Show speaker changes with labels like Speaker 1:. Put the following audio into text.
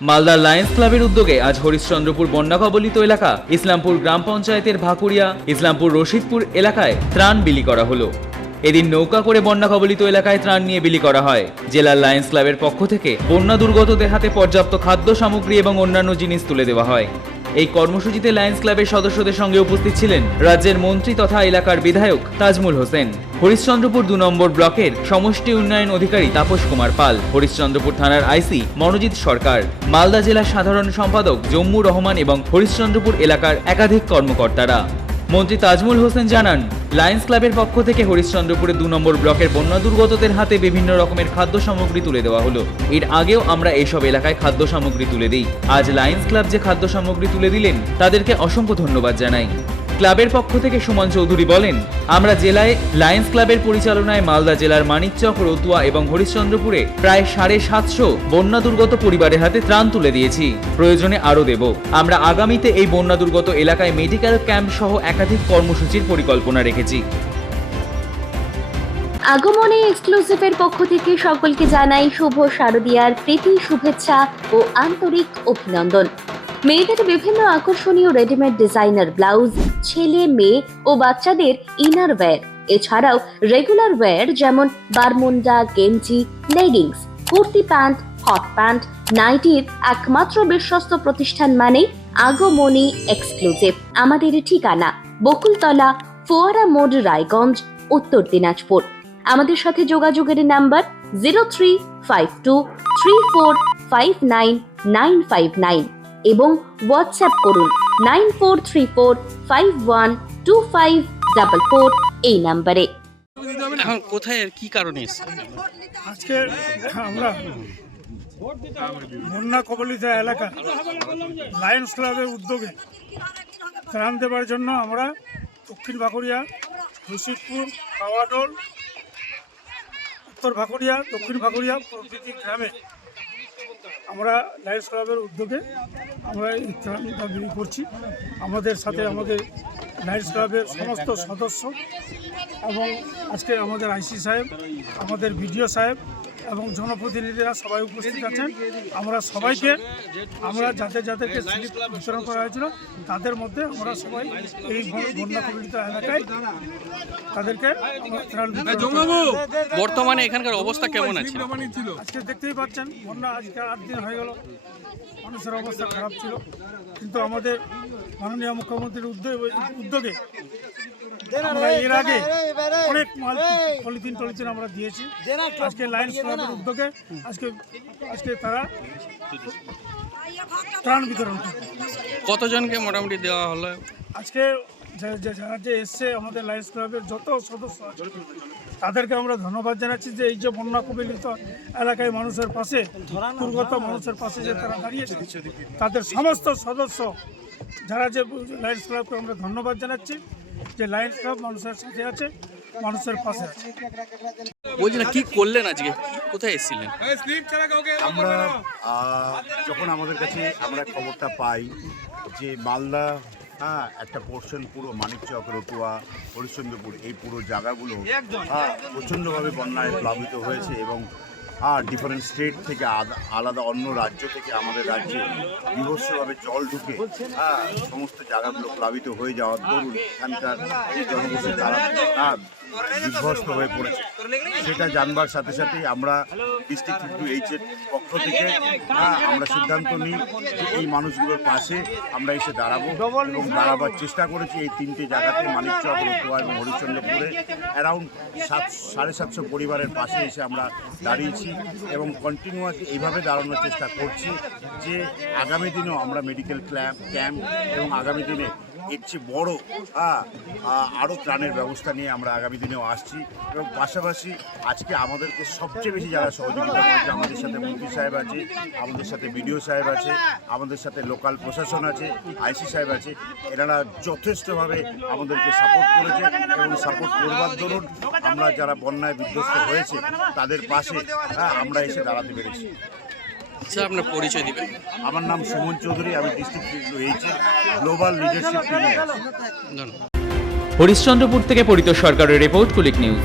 Speaker 1: মালদার লায়ন্স ক্লাবের উদ্যোগে আজ হরিশ্চন্দ্রপুর বন্যা কবলিত এলাকা, ইসলামপুর গ্রাম পঞ্চায়েতের ভাকুরিয়া, ইসলামপুর রশিদপুর এলাকায় ত্রাণ বিলি করা হলো। এদিন নৌকা করে বন্যা কবলিত এলাকায় ত্রাণ নিয়ে বিলি করা হয়। জেলার লায়ন্স ক্লাবের পক্ষ থেকে বন্যা দুর্গতদের হাতে পর্যাপ্ত খাদ্য সামগ্রী এবং অন্যান্য জিনিস তুলে দেওয়া হয়। এই কর্মসূচিতে লায়ন্স ক্লাবের সদস্যদের সঙ্গে উপস্থিত ছিলেন রাজ্যের মন্ত্রী তথা এলাকার বিধায়ক তাজমুল হোসেন। হরিশ্চন্দ্রপুর দু নম্বর ব্লকের সমষ্টি উন্নয়ন অধিকারী তাপস কুমার পাল, হরিশ্চন্দ্রপুর থানার আইসি মনোজিৎ সরকার, মালদা জেলার সাধারণ সম্পাদক জম্মু রহমান এবং হরিশ্চন্দ্রপুর এলাকার একাধিক কর্মকর্তারা। মন্ত্রী তাজমুল হোসেন জানান, লায়ন্স ক্লাবের পক্ষ থেকে হরিশ্চন্দ্রপুরে দু নম্বর ব্লকের বন্যা দুর্গতদের হাতে বিভিন্ন রকমের খাদ্য সামগ্রী তুলে দেওয়া হলো। এর আগেও আমরা এসব এলাকায় খাদ্য সামগ্রী তুলে দিই। আজ লায়ন্স ক্লাব যে খাদ্য সামগ্রী তুলে দিলেন, তাদেরকে অসংখ্য ধন্যবাদ জানাই। ক্লাবের পক্ষ থেকে সুমন চৌধুরী বলেন, আমরা জেলায় লায়ন্স ক্লাবের পরিচালনায় মালদা জেলার মানিকচক, রতুয়া এবং হরিশ্চন্দ্রপুরে প্রায় সাড়ে সাতশো বন্যা দুর্গত পরিবারের হাতে ত্রাণ তুলে দিয়েছি। প্রয়োজনে আরও দেব। আমরা আগামীতে এই বন্যা দুর্গত এলাকায় মেডিকেল ক্যাম্প সহ একাধিক কর্মসূচির পরিকল্পনা রেখেছি।
Speaker 2: আগমনে এক্সক্লুসিভের পক্ষ থেকে সকলকে জানাই শুভ শারদিয়ার প্রীতি, শুভেচ্ছা ও আন্তরিক অভিনন্দন। মেয়েদের বিভিন্ন আকর্ষণীয় রেডিমেড ডিজাইনার ব্লাউজ ছেলে, মেয়ে ও বাচ্চাদের ইনার ওয়্যার এছাড়াও রেগুলার ওয়্যার যেমন বারমুন্ডা গেঞ্জি leggings kurti pant hot pant নাইটির একমাত্র বিশ্বস্ত প্রতিষ্ঠান মানে আগমনী এক্সক্লুসিভ আমাদের ঠিকানা বকুলতলা, ফোয়ারা মোড়, রায়গঞ্জ, উত্তর দিনাজপুর। আমাদের সাথে যোগাযোগের number zero three five two three four five nine nine five nine এবং হোয়াটসঅ্যাপ করুন nine four three four five one two five double four এই নাম্বারে।
Speaker 3: এখন কোথায় আর কি কারণে
Speaker 4: আজকে আমরা বন্যা কবলিত এলাকা লায়ন্স ক্লাবের উদ্যোগে ত্রাণ দেওয়ার জন্য আমরা দক্ষিণ ভাকুরিয়া রশিদপুর কাওয়াডোল উত্তর ভাকুরিয়া দক্ষিণ ভাকুরিয়া প্রভৃতি গ্রামে আমরা লায়ন্স ক্লাবের উদ্যোগে আমরা এই ত্রাণটা বিলি করছি। আমাদের সাথে আমাদের লায়ন্স ক্লাবের সমস্ত সদস্য এবং আজকে আমাদের আইসি সাহেব, আমাদের বিডিও সাহেব এবং জনপ্রতিনিধিরা সবাই উপস্থিত আছেন। আমরা সবাইকে আমরা যাদের যাদেরকে স্লিপ বিতরণ করা হয়েছিল তাদের মধ্যে আমরা সবাই এই বন- বন্যা কবলিত এলাকায় তাদেরকে
Speaker 3: বর্তমানে এখানকার অবস্থা কেমন আছে?
Speaker 4: আজকে দেখতেই পাচ্ছেন বন্যা আজকে আট দিন হয়ে গেল। মানুষের অবস্থা খারাপ ছিল। কিন্তু আমাদের মাননীয় মুখ্যমন্ত্রীর উদ্যোগ উদ্যোগে আমরা এর আগে অনেক মাল পলিথিন টলিথিন আমরা দিয়েছি। আজকে লাইন্স ক্লাবের উদ্যোগে আজকে আজকে তারা ত্রাণ বিতরণ
Speaker 3: কতজনকে মোটামুটি দেওয়া হলো?
Speaker 4: আজকে যারা যে এসছে আমাদের লায়ন্স ক্লাবের যত সদস্য আছে তাদেরকে আমরা ধন্যবাদ জানাচ্ছি যে এই যে বন্যা কবলিত এলাকায় মানুষের পাশে দুর্গত মানুষের পাশে যে তারা দাঁড়িয়েছে তাদের সমস্ত সদস্য যারা যে লায়ন্স ক্লাবকে আমরা ধন্যবাদ জানাচ্ছি। যে লাইন সব মানুষের সাথে আছে মানুষের পাশে আছে।
Speaker 3: বলছি না কি করলেন আজকে? কোথায় এসেছিলেন?
Speaker 5: আমরা যখন আমাদের কাছে আমরা খবরটা পাই যে মালদা হ্যাঁ একটা পোর্শন পুরো মানিকচক রতুয়া হরিশ্চন্দ্রপুর এই পুরো জায়গাগুলো হ্যাঁ, প্রচণ্ডভাবে বন্যায় প্লাবিত হয়েছে এবং আর ডিফারেন্ট স্টেট থেকে আলাদা অন্য রাজ্য থেকে আমাদের রাজ্যে বিভৎসভাবে জল ঢুকে হ্যাঁ সমস্ত জায়গাগুলো প্লাবিত হয়ে যাওয়ার দরুন এখানকার জনগোষ্ঠী তারা হ্যাঁ, বিধ্বস্ত হয়ে পড়েছে। সেটা জানবার সাথে সাথে আমরা ডিস্ট্রিক্ট ফিফটি এইচের পক্ষ থেকে আমরা সিদ্ধান্ত নিই এই মানুষগুলোর পাশে আমরা এসে দাঁড়াবো এবং দাঁড়াবার চেষ্টা করেছি এই তিনটে জায়গাতে, মানিকচক রতুয়া এবং হরিশ্চন্দ্রপুরে অ্যারাউন্ড সাত, সাড়ে সাতশো পরিবারের পাশে এসে আমরা দাঁড়িয়েছি এবং কন্টিনিউয়াস এইভাবে দাঁড়ানোর চেষ্টা করছি যে আগামী দিনেও আমরা মেডিকেল ক্যাম্প ক্যাম্প এবং আগামী দিনে এর চেয়ে বড় আরও ত্রাণের ব্যবস্থা নিয়ে আমরা আগামী দিনেও আসছি। এবং পাশাপাশি আজকে আমাদেরকে সবচেয়ে বেশি যারা সহযোগিতা করেছে আমাদের সাথে মন্ত্রী সাহেব আছে আমাদের সাথে বিডিও সাহেব আছে আমাদের সাথে লোকাল প্রশাসন আছে আইসি সাহেব আছে এনারা যথেষ্টভাবে আমাদেরকে সাপোর্ট করেছে এবং সাপোর্ট করবার দরুন আমরা যারা বন্যায় বিধ্বস্ত হয়েছে তাদের পাশে হ্যাঁ, আমরা এসে দাঁড়াতে পেরেছি।
Speaker 3: স্যার আপনার পরিচয় দিবেন।
Speaker 5: আমার নাম সুমন চৌধুরী আমি ডিস্ট্রিক্ট গ্লোবাল লিডারশিপ
Speaker 1: হরিশ্চন্দ্রপুর থেকে পরিত সরকারের রিপোর্ট কুলিক নিউজ।